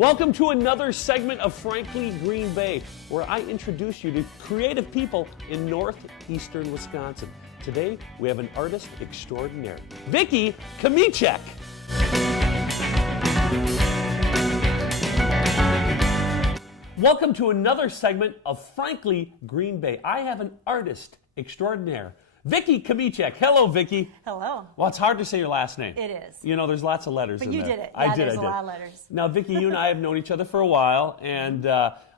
Welcome to another segment of Frankly Green Bay, where I introduce you to creative people in northeastern Wisconsin. Today, we have an artist extraordinaire, Vicki Kmiecik. Welcome to another segment of Frankly Green Bay. I have an artist extraordinaire, Vicki Kmiecik. Hello, Vicki. Hello. Well, it's hard to say your last name. It is. You know, there's lots of letters But in you there. did it. I Yeah, did. there's a lot of letters. Now, Vicki, you and I have known each other for a while, and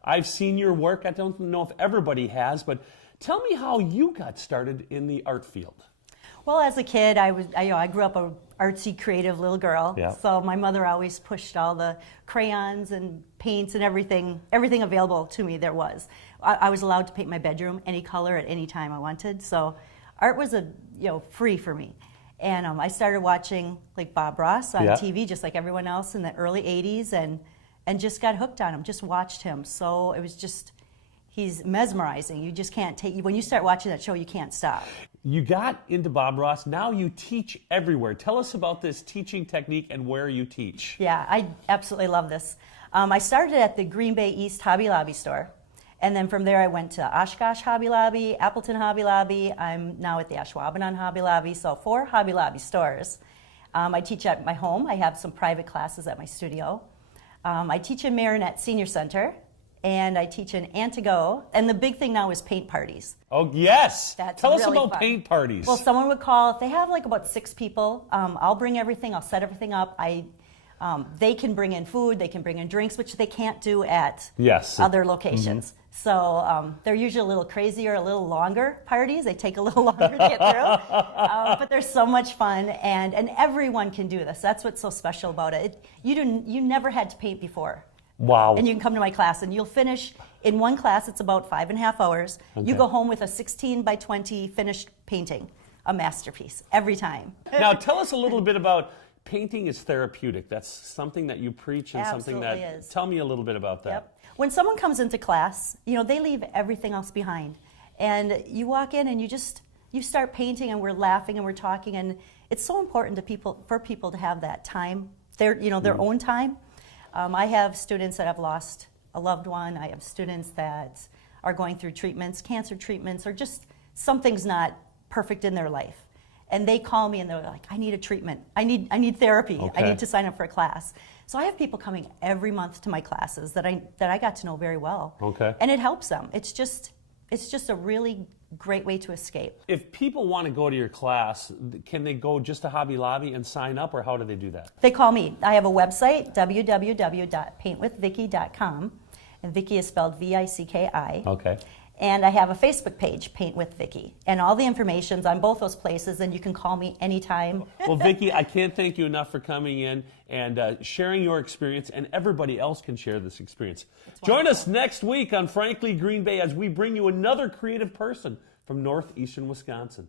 I've seen your work. I don't know if everybody has, but tell me how you got started in the art field. Well, as a kid, I grew up a artsy, creative little girl. Yeah. So my mother always pushed all the crayons and paints and everything available to me there was. I was allowed to paint my bedroom any color at any time I wanted. So art was free for me. And I started watching like Bob Ross on TV, just like everyone else in the early 80s, and just got hooked on him, just watched him. So it was just, he's mesmerizing. You just can't when you start watching that show, you can't stop. You got into Bob Ross. Now you teach everywhere. Tell us about this teaching technique and where you teach. Yeah, I absolutely love this. I started at the Green Bay East Hobby Lobby store. And then from there I went to Oshkosh Hobby Lobby, Appleton Hobby Lobby. I'm now at the Ashwaubenon Hobby Lobby, so 4 Hobby Lobby stores. I teach at my home. I have some private classes at my studio. I teach in Marinette Senior Center, and I teach in Antigo. And the big thing now is paint parties. Oh, yes. That's Tell us really about fun. paint parties. Well, someone would call. If they have like about 6 people, I'll bring everything. I'll set everything up. They can bring in food. They can bring in drinks, which they can't do at other locations. Mm-hmm. So they're usually a little crazier, a little longer parties. They take a little longer to get through. But they're so much fun, and everyone can do this. That's what's so special about it. You never had to paint before. Wow. And you can come to my class, and you'll finish in one class. It's about 5.5 hours. Okay. You go home with a 16 by 20 finished painting, a masterpiece, every time. Now, tell us a little bit about painting is therapeutic. That's something that you preach and Absolutely something that is. Tell me a little bit about that. Yep. When someone comes into class, they leave everything else behind. And you walk in and you start painting, and we're laughing and we're talking, and it's so important for people to have that time, their own time. I have students that have lost a loved one. I have students that are going through treatments, cancer treatments, or just something's not perfect in their life. And they call me and they're like, I need a treatment. I need therapy. Okay. I need to sign up for a class. So I have people coming every month to my classes that I got to know very well. Okay. And it helps them. It's just a really great way to escape. If people want to go to your class, can they go just to Hobby Lobby and sign up, or how do they do that? They call me. I have a website, www.paintwithvicki.com, and Vicki is spelled Vicki. Okay. And I have a Facebook page, Paint with Vicki, and all the information's on both those places, and you can call me anytime. Well, Vicki, I can't thank you enough for coming in and sharing your experience, and everybody else can share this experience. Join us next week on Frankly Green Bay as we bring you another creative person from northeastern Wisconsin.